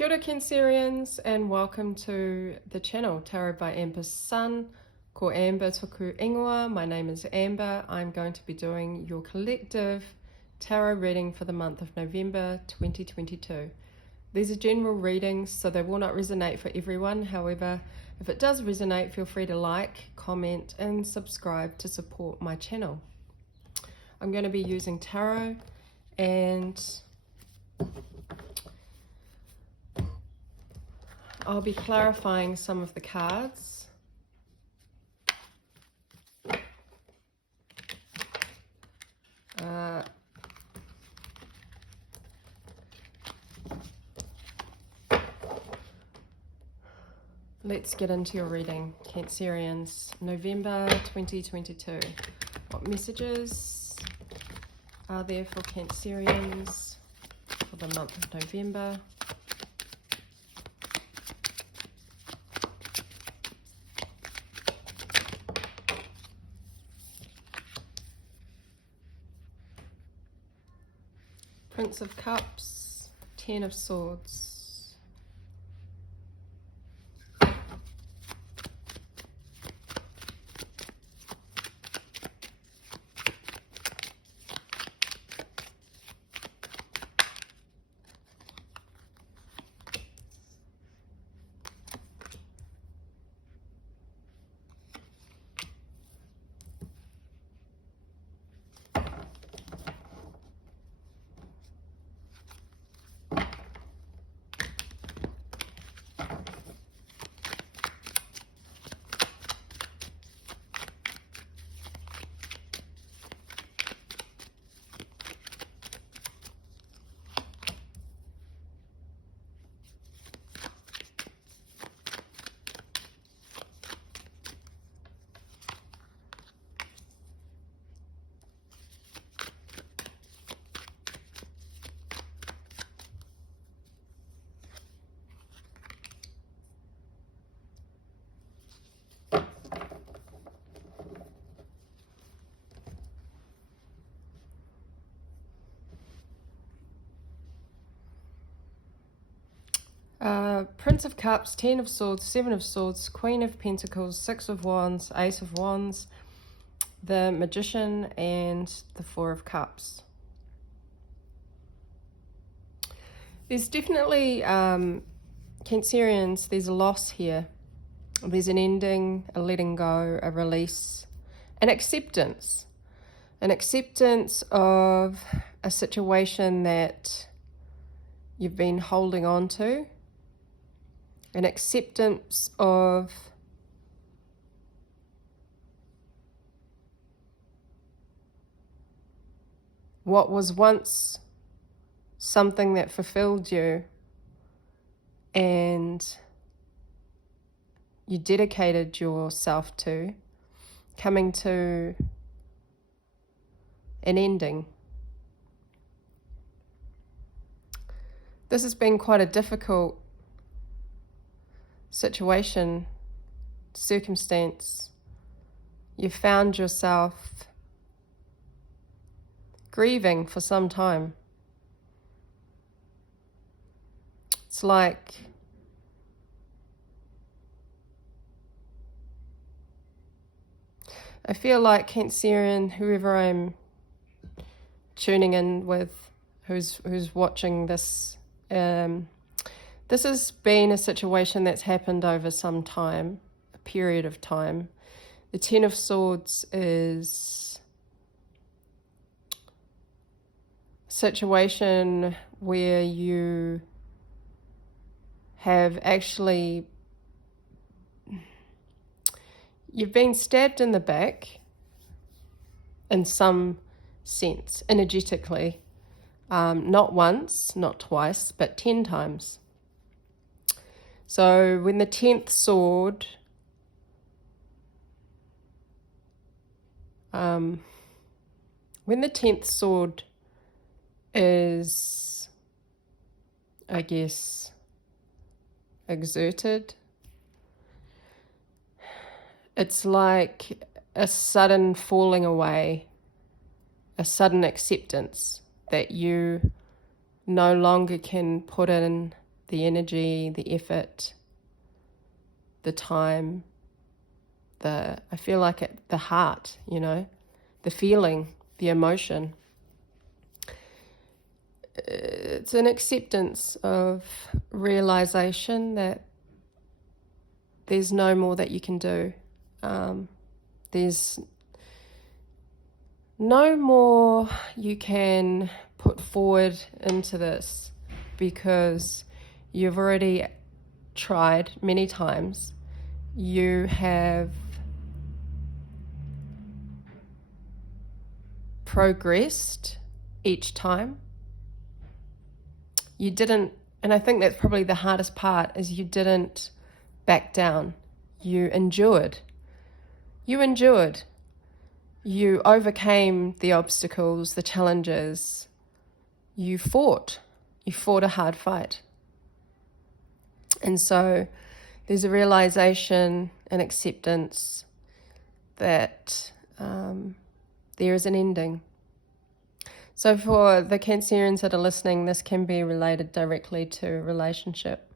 Kia ora Cancerians, and welcome to the channel Tarot by Amber's Sun. Ko Amber toku ingoa. My name is Amber. I'm going to be doing your collective tarot reading for the month of November 2022. These are general readings, so they will not resonate for everyone. However, if it does resonate, feel free to like, comment, and subscribe to support my channel. I'm going to be using tarot, and I'll be clarifying some of the cards. Let's get into your reading, Cancerians, November 2022. What messages are there for Cancerians for the month of November? Prince of Cups, Ten of Swords. Prince of Cups, Ten of Swords, Seven of Swords, Queen of Pentacles, Six of Wands, Ace of Wands, the Magician, and the Four of Cups. There's definitely, Cancerians, there's a loss here. There's an ending, a letting go, a release, an acceptance. An acceptance of a situation that you've been holding on to. An acceptance of what was once something that fulfilled you and you dedicated yourself to, coming to an ending. This has been quite a difficult situation, circumstance. You found yourself grieving for some time. It's like I feel like Cancerian, whoever I'm tuning in with, who's watching this, this has been a situation that's happened over some time, a period of time. The Ten of Swords is a situation where you have actually, you've been stabbed in the back in some sense, energetically. Not once, not twice, but 10 times. So when the 10th sword is, I guess, exerted, it's like a sudden falling away, a sudden acceptance that you no longer can put in the energy, the effort, the time, I feel like the heart, the feeling, the emotion. It's an acceptance of realization that there's no more that you can do. There's no more you can put forward into this because you've already tried many times. You have progressed each time. You didn't, and I think that's probably the hardest part, is you didn't back down. You endured. You overcame the obstacles, the challenges. You fought a hard fight. And so there's a realization and acceptance that there is an ending. So for the Cancerians that are listening, this can be related directly to a relationship,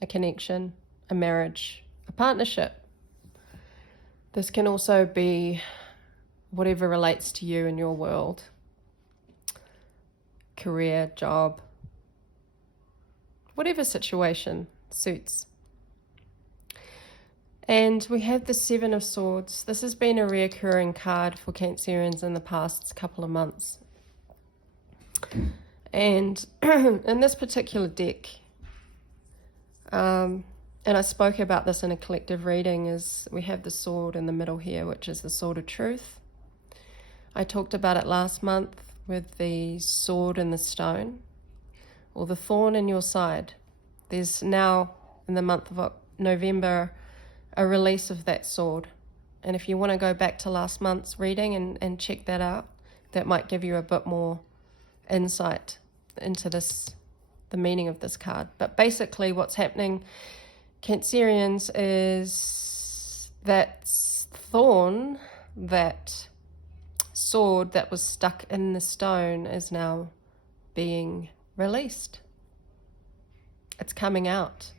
a connection, a marriage, a partnership. This can also be whatever relates to you in your world, career, job, whatever situation suits. And we have the Seven of Swords. This has been a reoccurring card for Cancerians in the past couple of months. And in this particular deck, and I spoke about this in a collective reading, is we have the sword in the middle here, which is the sword of truth. I talked about it last month with the sword and the stone, or the thorn in your side. There's now, in the month of November, a release of that sword. And if you want to go back to last month's reading and check that out, that might give you a bit more insight into the meaning of this card. But basically what's happening, Cancerians, is that thorn, that sword that was stuck in the stone, is now being released. It's coming out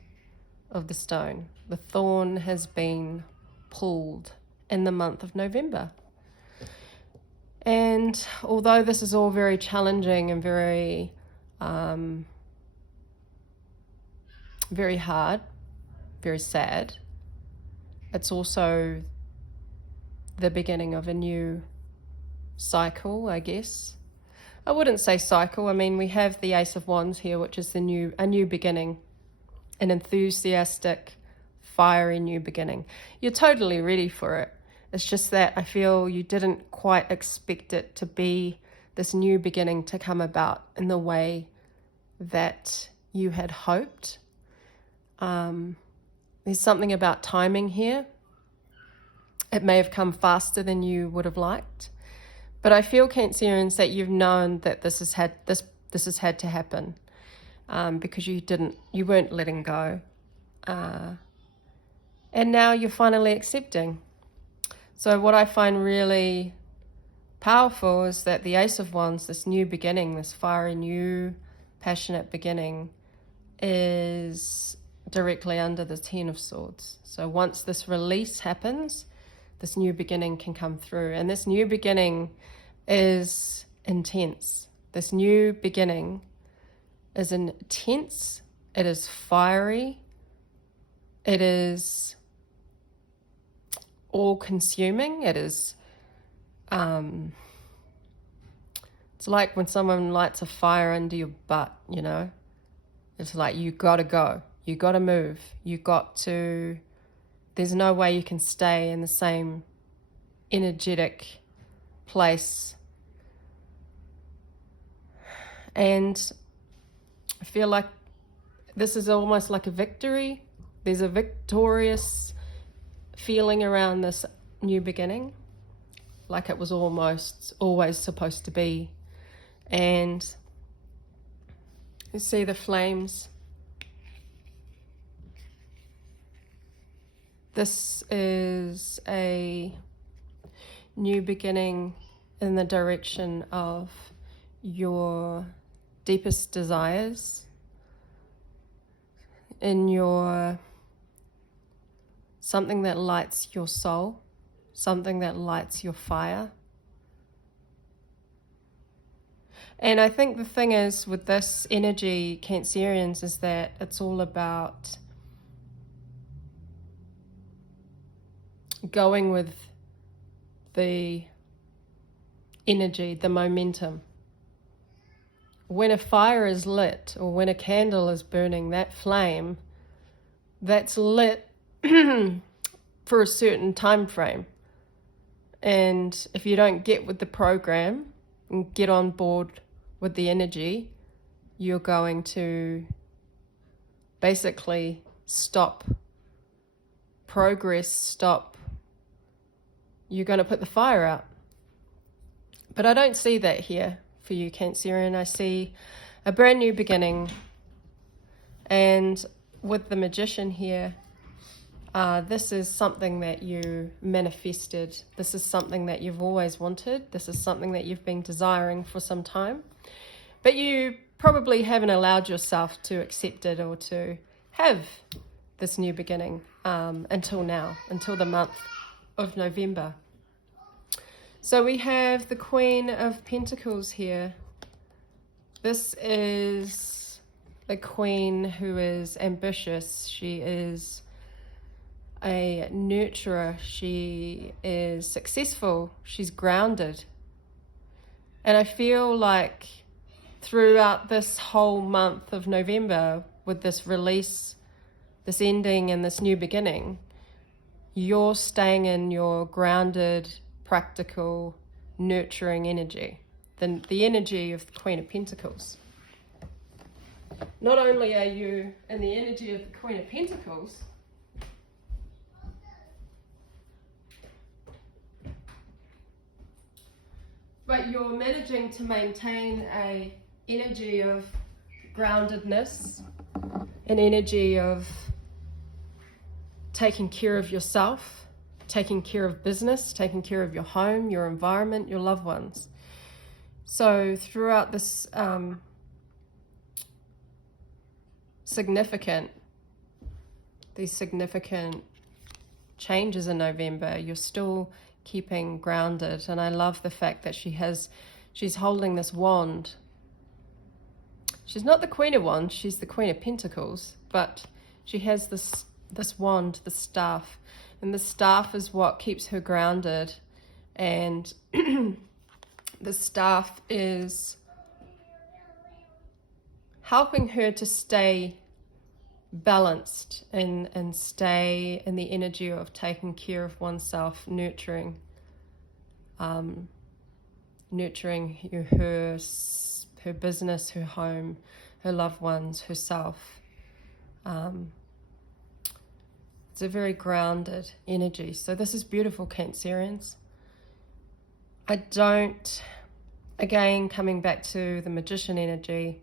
of the stone. The thorn has been pulled in the month of November. And although this is all very challenging and very very hard, very sad, it's also the beginning of a new cycle, I guess. I wouldn't say cycle. I mean, we have the Ace of Wands here, which is a new beginning, an enthusiastic, fiery new beginning. You're totally ready for it. It's just that I feel you didn't quite expect it to be this new beginning to come about in the way that you had hoped. There's something about timing here. It may have come faster than you would have liked, but I feel, Cancerians, that you've known that this has had to happen, because you weren't letting go, and now you're finally accepting. So what I find really powerful is that the Ace of Wands, this new beginning, this fiery new passionate beginning, is directly under the Ten of Swords. So once this release happens, this new beginning can come through. And this new beginning is intense. This new beginning is intense. It is fiery. It is all-consuming. It is, it's like when someone lights a fire under your butt, It's like, you gotta go. You gotta move. There's no way you can stay in the same energetic place. And I feel like this is almost like a victory. There's a victorious feeling around this new beginning, like it was almost always supposed to be. And you see the flames. This is a new beginning in the direction of your deepest desires. in your, something that lights your soul, something that lights your fire. And I think the thing is with this energy, Cancerians, is that it's all about going with the energy, the momentum. When a fire is lit, or when a candle is burning, that flame, that's lit for a certain time frame. And if you don't get with the program and get on board with the energy, you're going to basically stop progress, you're going to put the fire out. But I don't see that here for you, Cancerian. I see a brand new beginning. And with the Magician here, this is something that you manifested. This is something that you've always wanted. This is something that you've been desiring for some time. But you probably haven't allowed yourself to accept it or to have this new beginning until now, until the month of November. So we have the Queen of Pentacles here. This is a queen who is ambitious. She is a nurturer. She is successful. She's grounded. And I feel like throughout this whole month of November, with this release, this ending and this new beginning, you're staying in your grounded, practical, nurturing energy, the energy of the Queen of Pentacles. Not only are you in the energy of the Queen of Pentacles, but you're managing to maintain an energy of groundedness, an energy of taking care of yourself, taking care of business, taking care of your home, your environment, your loved ones. So throughout this significant changes in November, you're still keeping grounded. And I love the fact that she's holding this wand. She's not the Queen of Wands, she's the Queen of Pentacles, but she has this wand, the staff, and the staff is what keeps her grounded. And the staff is helping her to stay balanced and stay in the energy of taking care of oneself, nurturing her business, her home, her loved ones, herself. It's a very grounded energy. So this is beautiful, Cancerians. Again, coming back to the Magician energy,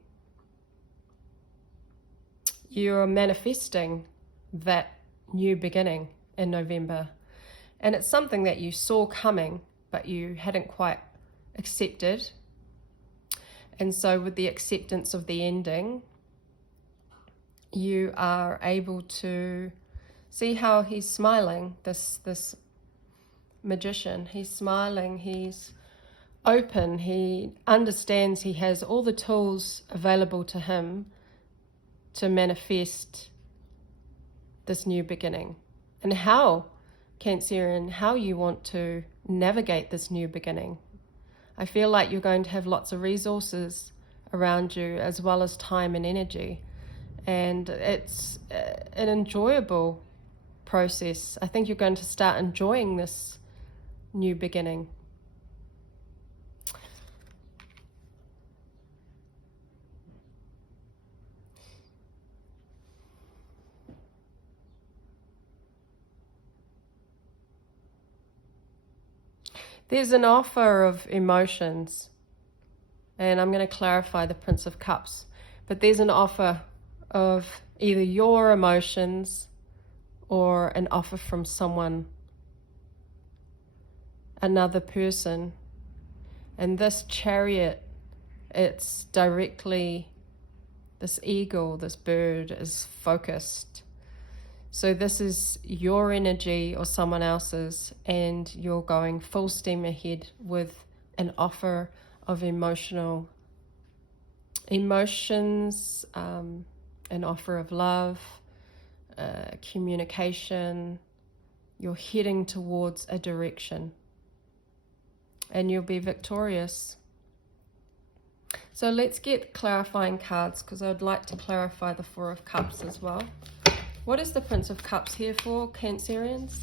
you're manifesting that new beginning in November. And it's something that you saw coming, but you hadn't quite accepted. And so with the acceptance of the ending, you are able to see how he's smiling, this Magician. He's smiling, he's open, he understands he has all the tools available to him to manifest this new beginning. And how, Cancerian, how you want to navigate this new beginning. I feel like you're going to have lots of resources around you, as well as time and energy. And it's an enjoyable process. I think you're going to start enjoying this new beginning. There's an offer of emotions, and I'm going to clarify the Prince of Cups, but there's an offer of either your emotions or an offer from someone, another person. And this Chariot, it's directly this eagle, this bird is focused. So this is your energy or someone else's, and you're going full steam ahead with an offer of emotions, an offer of love, communication. You're heading towards a direction, and you'll be victorious. So let's get clarifying cards, because I'd like to clarify the Four of Cups as well. What is the Prince of Cups here for, Cancerians?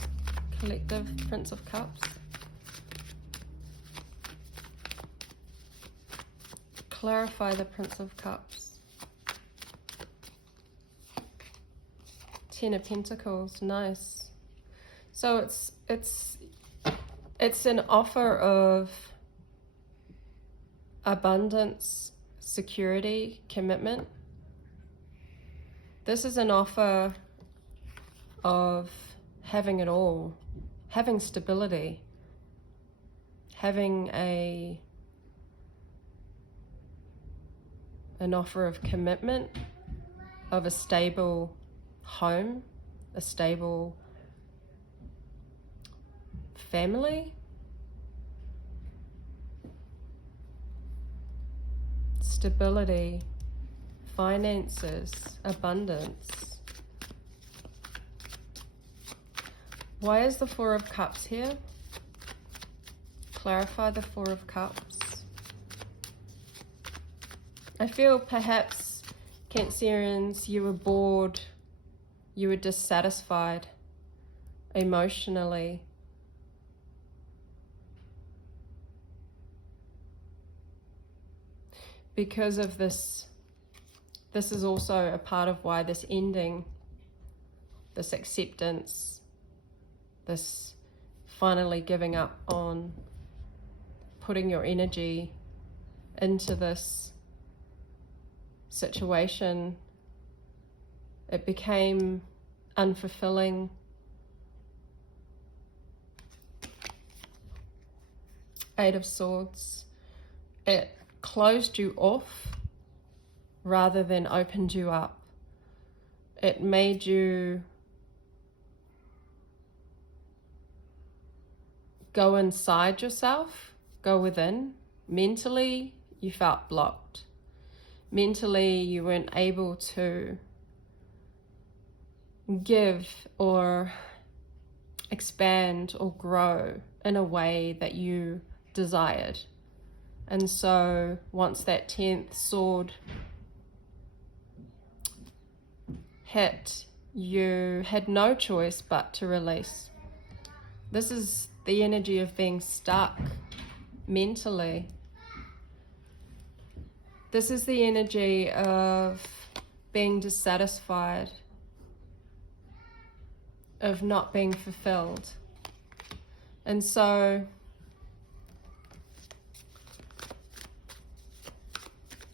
Collective Prince of Cups. Clarify the Prince of Cups. Ten of Pentacles, nice. So it's an offer of abundance, security, commitment. This is an offer of having it all, having stability, having an offer of commitment, of a stable home, a stable family, stability, finances, abundance. Why is the Four of Cups here? Clarify the Four of Cups. I feel perhaps, Cancerians, you were bored, you were dissatisfied emotionally. Because of this is also a part of why this ending, this acceptance, this finally giving up on putting your energy into this situation, it became unfulfilling. Eight of Swords. It closed you off rather than opened you up. It made you go inside yourself, go within. Mentally, you felt blocked. Mentally, you weren't able to give or expand or grow in a way that you desired. And so once that 10th sword hit, you had no choice but to release. This is the energy of being stuck mentally. This is the energy of being dissatisfied, of not being fulfilled. And so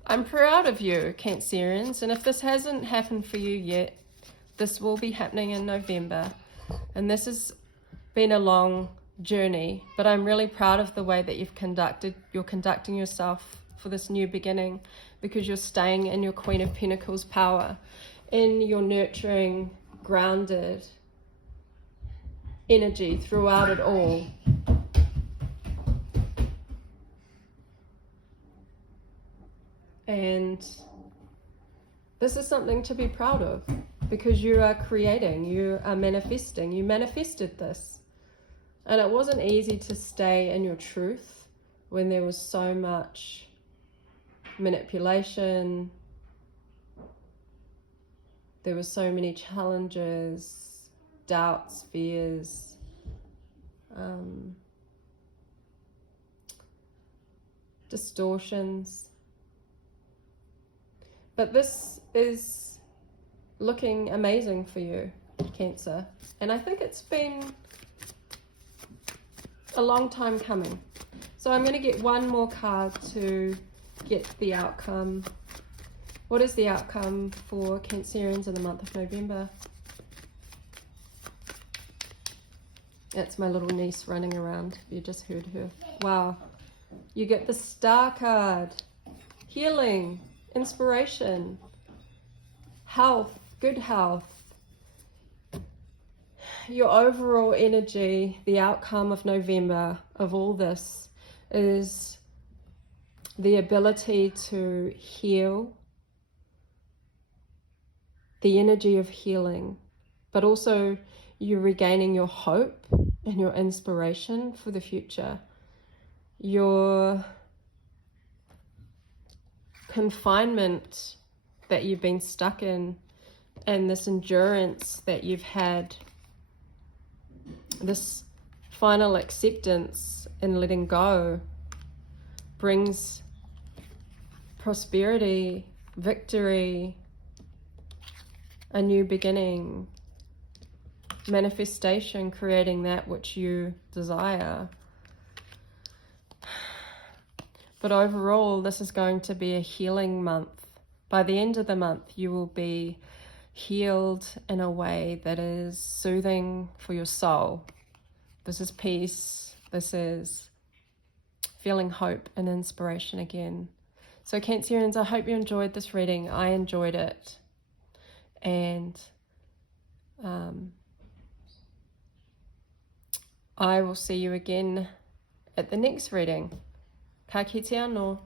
I'm proud of you, Cancerians, and if this hasn't happened for you yet, this will be happening in November. And this has been a long journey, but I'm really proud of the way that you're conducting yourself for this new beginning, because you're staying in your Queen of Pentacles power, in your nurturing, grounded energy throughout it all. And this is something to be proud of, because you are creating, you are manifesting, you manifested this. And it wasn't easy to stay in your truth when there was so much manipulation, there were so many challenges, doubts, fears, distortions. But this is looking amazing for you, Cancer. And I think it's been a long time coming. So I'm going to get one more card to get the outcome. What is the outcome for Cancerians in the month of November? That's my little niece running around. You just heard her. Wow. You get the Star card. Healing. Inspiration. health, good health, your overall energy, the outcome of November of all this is the ability to heal, the energy of healing, but also you regaining your hope and your inspiration for the future. Your confinement that you've been stuck in and this endurance that you've had, this final acceptance and letting go brings prosperity, victory, a new beginning, manifestation, creating that which you desire. But overall, this is going to be a healing month. By the end of the month, you will be healed in a way that is soothing for your soul. This is peace. This is feeling hope and inspiration again. So Cancerians, I hope you enjoyed this reading. I enjoyed it. And I will see you again at the next reading. Ka kite anō.